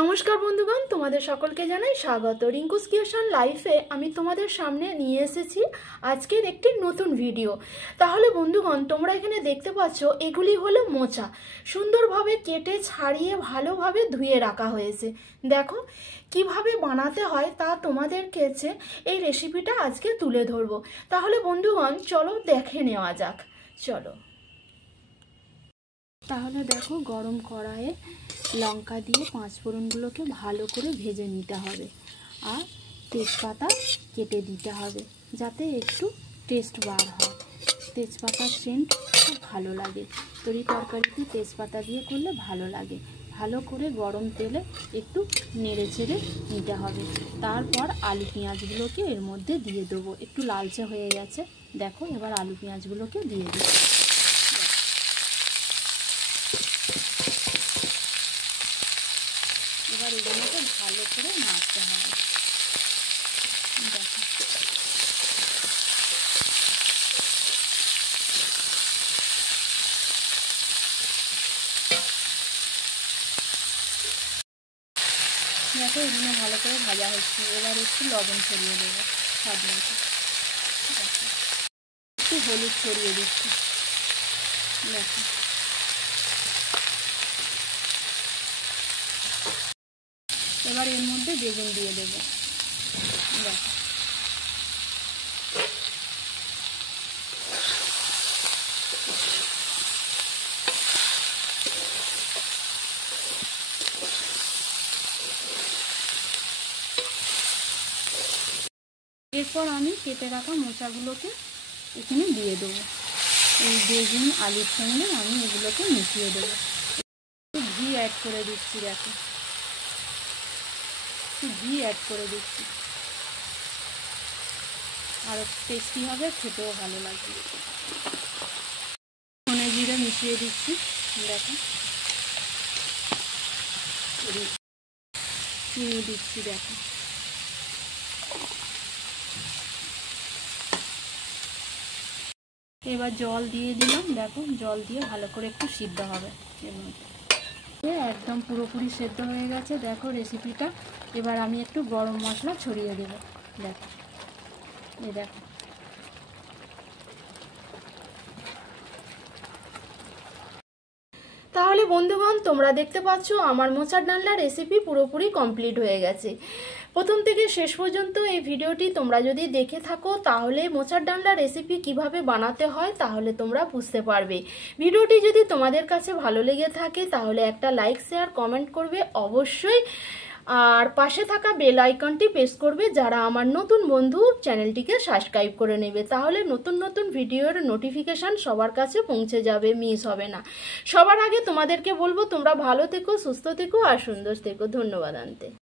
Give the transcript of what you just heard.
নমস্কার বন্ধুগণ, তোমাদের সকলকে জানাই স্বাগত। রিঙ্কুস ক্রিয়েশন লাইফে আমি তোমাদের সামনে নিয়ে এসেছি আজকের একটি নতুন ভিডিও। তাহলে বন্ধুগণ, তোমরা এখানে দেখতে পাচ্ছ এগুলি হলো মোচা। সুন্দরভাবে কেটে ছাড়িয়ে ভালোভাবে ধুয়ে রাখা হয়েছে। দেখো কিভাবে বানাতে হয় তা তোমাদের কাছে এই রেসিপিটা আজকে তুলে ধরবো। তাহলে বন্ধুগণ চলো দেখে নেওয়া যাক। চলো তাহলে দেখো, গরম কড়াইয়ে লঙ্কা দিয়ে পাঁচফোড়নগুলোকে ভালো করে ভেজে নিতে হবে, আর তেজপাতা কেটে দিতে হবে যাতে একটু টেস্ট বার হয়। তেজপাতার সেন্ট খুব ভালো লাগে, তরকারিতে তেজপাতা দিয়ে করলে ভালো লাগে। ভালো করে গরম তেলে একটু নেড়ে চেড়ে নিতে হবে। তারপর আলু পেঁয়াজগুলোকে এর মধ্যে দিয়ে দেবো। একটু লালচে হয়ে গেছে, দেখো এবার আলু পেঁয়াজগুলোকে দিয়ে দেবো। এবার এগুলোকে ভালো করে নাড়তে হবে। দেখো দেখো এগুলো ভালো করে ভাজা হচ্ছে। এবার একটু লবণ ছড়িয়ে দেবো স্বাদ মতো। দেখো একটু হলুদ ছড়িয়ে দিচ্ছি। দেখো এবার এর মধ্যে বেগুন দিয়ে দেবো। দেখো এরপর আমি কেটে রাখা মোচাগুলোকে এখানে দিয়ে দেবো। এই বেগুন আলুর সঙ্গে আমি এগুলোকে মিশিয়ে দেবো। একটু ঘি অ্যাড করে দিচ্ছি। দেখো একটু ঘি অ্যাড করে দিচ্ছি, আরও টেস্টি হবে, খেতেও ভালো লাগবে। ধনে জিরে মিশিয়ে দিচ্ছি। দেখো চিনি দিচ্ছি। দেখো এবার জল দিয়ে দিলাম। দেখো জল দিয়ে ভালো করে একটু সিদ্ধ হবে এর মধ্যে। একদম পুরোপুরি সেদ্ধ হয়ে গেছে দেখো রেসিপিটা। এবার আমি একটু গরম মশলা ছড়িয়ে দেবো। দেখো দেখো তাহলে বন্ধুগণ, তোমরা দেখতে পাচ্ছ আমার মোচার ডালনা রেসিপি পুরোপুরি কমপ্লিট হয়ে গেছে। প্রথম থেকে শেষ পর্যন্ত এই ভিডিওটি তোমরা যদি দেখে থাকো তাহলে মোচার ডালনা রেসিপি কিভাবে বানাতে হয় তাহলে তোমরা বুঝতে পারবে। ভিডিওটি যদি তোমাদের কাছে ভালো লেগে থাকে তাহলে একটা লাইক শেয়ার কমেন্ট করবে অবশ্যই, আর পাশে থাকা বেল আইকনটি প্রেস করবে যারা আমার নতুন বন্ধু চ্যানেলটিকে সাবস্ক্রাইব করে নেবে। তাহলে নতুন নতুন ভিডিওর নোটিফিকেশান সবার কাছে পৌঁছে যাবে, মিস হবে না। সবার আগে তোমাদেরকে বলবো তোমরা ভালো থেকো, সুস্থ থেকো আর সুন্দর থেকো। ধন্যবাদ আনতে।